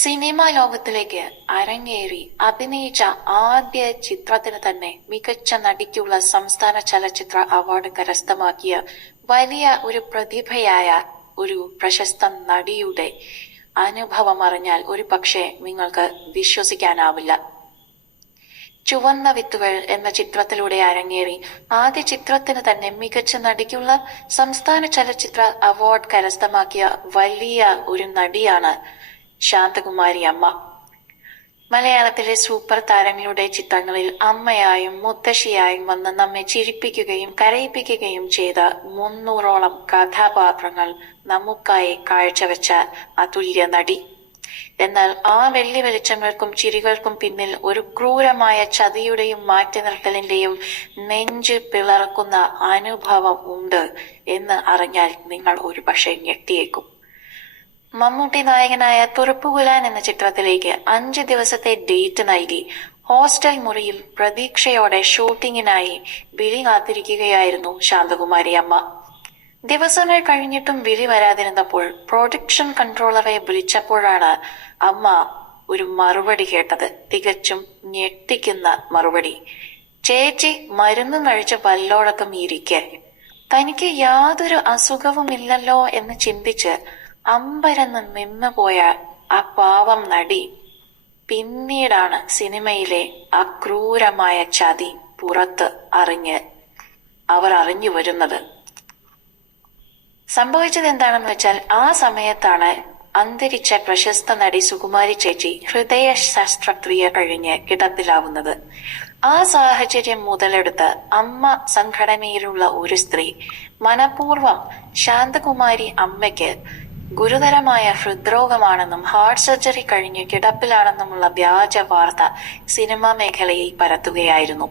Cinema ലോകത്തിലേക്ക് അരങ്ങേറി അഭിനയിച്ച ആദ്യ ചിത്രത്തിന് തന്നെ മികച്ച നടിക്കുള്ള സംസ്ഥാന ചലച്ചിത്ര അവാർഡ് കരസ്ഥമാക്കിയ വലിയ ഒരു പ്രതിഭയായ ഒരു പ്രശസ്ത നടിയുടെ അനുഭവം അറിഞ്ഞാൽ ഒരു പക്ഷേ നിങ്ങൾക്ക് വിശ്വസിക്കാനാവില്ല. ചുവന്ന വിത്തുകൾ എന്ന ചിത്രത്തിലൂടെ അരങ്ങേറി ആദ്യ ചിത്രത്തിന് തന്നെ മികച്ച നടിക്കുള്ള സംസ്ഥാന ചലച്ചിത്ര അവാർഡ് കരസ്ഥമാക്കിയ വലിയ ഒരു നടിയാണ് ശാന്തകുമാരി അമ്മ. മലയാളത്തിലെ സൂപ്പർ താരങ്ങളുടെ ചിത്രങ്ങളിൽ അമ്മയായും മുത്തശ്ശിയായും വന്ന് നമ്മെ ചിരിപ്പിക്കുകയും കരയിപ്പിക്കുകയും ചെയ്ത 300ഓളം കഥാപാത്രങ്ങൾ നമുക്കായി കാഴ്ചവെച്ച അതുല്യ നടി. എന്നാൽ ആ വെള്ളി വെളിച്ചങ്ങൾക്കും ചിരികൾക്കും പിന്നിൽ ഒരു ക്രൂരമായ ചതിയുടെയും മാറ്റി നിർത്തലിന്റെയും നെഞ്ച് പിളർക്കുന്ന അനുഭവം ഉണ്ട് എന്ന് അറിഞ്ഞാൽ നിങ്ങൾ ഒരു പക്ഷേ ഞെട്ടിയേക്കും. മമ്മൂട്ടി നായകനായ തുറുപ്പുകുലാൻ എന്ന ചിത്രത്തിലേക്ക് 5 ദിവസത്തെ ഡേറ്റ് നൽകി ഹോസ്റ്റൽ മുറിയിൽ പ്രതീക്ഷയോടെ ഷൂട്ടിങ്ങിനായി വിളി കാത്തിരിക്കുകയായിരുന്നു ശാന്തകുമാരി അമ്മ. ദിവസങ്ങൾ കഴിഞ്ഞിട്ടും വിളി വരാതിരുന്നപ്പോൾ പ്രൊഡക്ഷൻ കൺട്രോളറെ വിളിച്ചപ്പോഴാണ് അമ്മ ഒരു മറുപടി കേട്ടത്. തികച്ചും ഞെട്ടിക്കുന്ന മറുപടി. ചേച്ചി മരുന്ന് കഴിച്ച പല്ലോടക്കം ഇരിക്കെ തനിക്ക് യാതൊരു അസുഖവുമില്ലല്ലോ എന്ന് ചിന്തിച്ച് അമ്പരന്ന് നിന്നുപോയ ആ പാവം നടി പിന്നീടാണ് സിനിമയിലെ ആ ക്രൂരമായ ചതി പുറത്ത് അവർ അറിഞ്ഞു വരുന്നത്. സംഭവിച്ചത് എന്താണെന്ന് വെച്ചാൽ ആ സമയത്താണ് അന്തരിച്ച പ്രശസ്ത നടി സുകുമാരി ചേച്ചി ഹൃദയ ശസ്ത്രക്രിയ കഴിഞ്ഞ് കിടപ്പിലാവുന്നത്. ആ സാഹചര്യം മുതലെടുത്ത് അമ്മ സംഘടനയിലുള്ള ഒരു സ്ത്രീ മനഃപൂർവ്വം ശാന്തകുമാരി അമ്മയ്ക്ക് ഗുരുതരമായ ഹൃദ്രോഗമാണെന്നും ഹാർട്ട് സർജറി കഴിഞ്ഞ് കിടപ്പിലാണെന്നുമുള്ള വ്യാജ വാർത്ത സിനിമാ മേഖലയിൽ പരത്തുകയായിരുന്നു.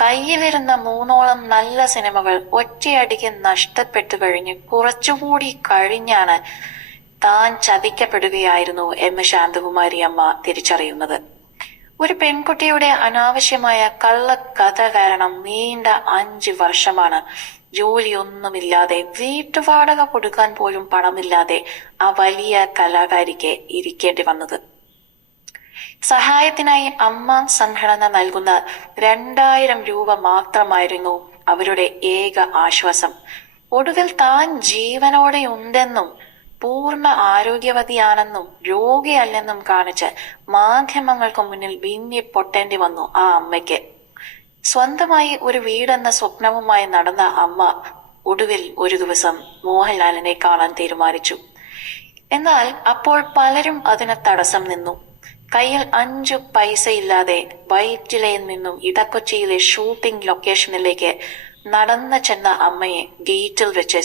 കയ്യിലിരുന്ന 3ഓളം നല്ല സിനിമകൾ ഒറ്റയടിക്ക് നഷ്ടപ്പെട്ടു കഴിഞ്ഞ് കുറച്ചുകൂടി കഴിഞ്ഞാണ് താൻ ചതിക്കപ്പെടുകയായിരുന്നു എന്ന് ശാന്തകുമാരി അമ്മ തിരിച്ചറിയുന്നത്. ഒരു പെൺകുട്ടിയുടെ അനാവശ്യമായ കള്ളക്കഥ കാരണം നീണ്ട 5 വർഷമാണ് ജോലിയൊന്നുമില്ലാതെ വീട്ടുവാടക കൊടുക്കാൻ പോലും പണമില്ലാതെ ആ വലിയ കലാകാരിക്ക് ഇരിക്കേണ്ടി വന്നത്. സഹായത്തിനായി അമ്മ സംഘടന നൽകുന്ന 2000 രൂപ മാത്രമായിരുന്നു അവരുടെ ഏക ആശ്വാസം. ഒടുവിൽ താൻ ജീവനോടെ ഉണ്ടെന്നും പൂർണ്ണ ആരോഗ്യവതിയാണെന്നും രോഗിയല്ലെന്നും കാണിച്ച് മാധ്യമങ്ങൾക്ക് മുന്നിൽ വിങ്ങി പൊട്ടേണ്ടി വന്നു ആ അമ്മയ്ക്ക്. സ്വന്തമായി ഒരു വീടെന്ന സ്വപ്നവുമായി നടന്ന അമ്മ ഒടുവിൽ ഒരു ദിവസം മോഹൻലാലിനെ കാണാൻ തീരുമാനിച്ചു. എന്നാൽ അപ്പോൾ പലരും അതിന് തടസ്സം നിന്നു. കയ്യിൽ 5 പൈസയില്ലാതെ വൈറ്റിലയിൽ നിന്നും ഇടക്കൊച്ചിയിലെ ഷൂട്ടിംഗ് ലൊക്കേഷനിലേക്ക് നടന്നു ചെന്ന അമ്മയെ ഗേറ്റിൽ വെച്ച്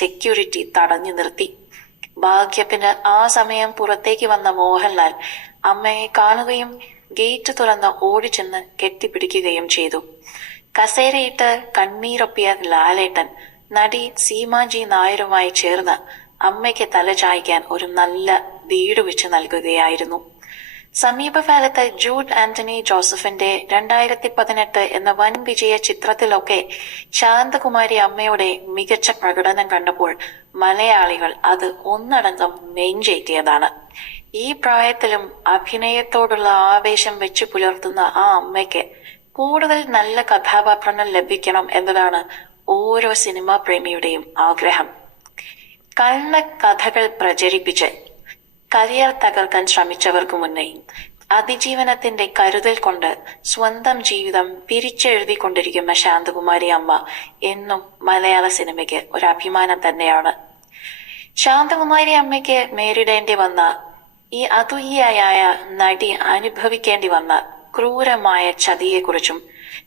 സെക്യൂരിറ്റി തടഞ്ഞു നിർത്തി. ഭാഗ്യത്തിന് ആ സമയം പുറത്തേക്ക് വന്ന മോഹൻലാൽ അമ്മയെ കാണുകയും ഗേറ്റ് തുറന്ന് ഓടിച്ചെന്ന് കെട്ടിപ്പിടിക്കുകയും ചെയ്തു. കസേരയിട്ട് കണ്ണീരൊപ്പിയ ലാലേട്ടൻ നടി സീമാജി നായരുമായി ചേർന്ന് അമ്മയ്ക്ക് തല ചായ്ക്കാൻ ഒരു നല്ല വീട് വെച്ച് നൽകുകയായിരുന്നു. സമീപകാലത്ത് ജൂഡ് ആന്റണി ജോസഫിന്റെ 2018 എന്ന വൻ വിജയ ചിത്രത്തിലൊക്കെ ശാന്തകുമാരി അമ്മയുടെ മികച്ച പ്രകടനം കണ്ടപ്പോൾ മലയാളികൾ അത് ഒന്നടങ്കം നെഞ്ചേറ്റിയതാണ്. ഈ പ്രായത്തിലും അഭിനയത്തോടുള്ള ആവേശം വെച്ചു പുലർത്തുന്ന ആ അമ്മയ്ക്ക് കൂടുതൽ നല്ല കഥാപാത്രങ്ങൾ ലഭിക്കണം എന്നതാണ് ഓരോ സിനിമാ പ്രേമിയുടെയും ആഗ്രഹം. കള്ളക്കഥകൾ പ്രചരിപ്പിച്ച് കരിയർ തകർക്കാൻ ശ്രമിച്ചവർക്ക് മുന്നേ അതിജീവനത്തിന്റെ കരുതൽ കൊണ്ട് സ്വന്തം ജീവിതം പിരിച്ചെഴുതിക്കൊണ്ടിരിക്കുന്ന ശാന്തകുമാരി അമ്മ എന്നും മലയാള സിനിമയ്ക്ക് ഒരു അഭിമാനം തന്നെയാണ്. ശാന്തകുമാരി അമ്മയ്ക്ക് നേരിടേണ്ടി വന്ന ഈ അതുല്യയായ നടി അനുഭവിക്കേണ്ടി വന്ന ക്രൂരമായ ചതിയെക്കുറിച്ചും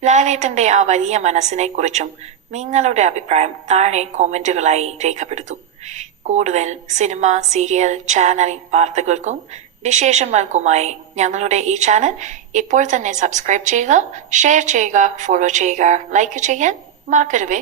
ലാലേട്ടന്റെ ആ വലിയ മനസ്സിനെ കുറിച്ചും നിങ്ങളുടെ അഭിപ്രായം താഴെ കോമന്റുകളായി രേഖപ്പെടുത്തൂ. കൂടുതൽ സിനിമ, സീരിയൽ, ചാനൽ വാർത്തകൾക്കും വിശേഷങ്ങൾക്കുമായി ഞങ്ങളുടെ ഈ ചാനൽ ഇപ്പോൾ തന്നെ സബ്സ്ക്രൈബ് ചെയ്യുക, ഷെയർ ചെയ്യുക, ഫോളോ ചെയ്യുക, ലൈക്ക് ചെയ്യാൻ മറക്കരുതേ.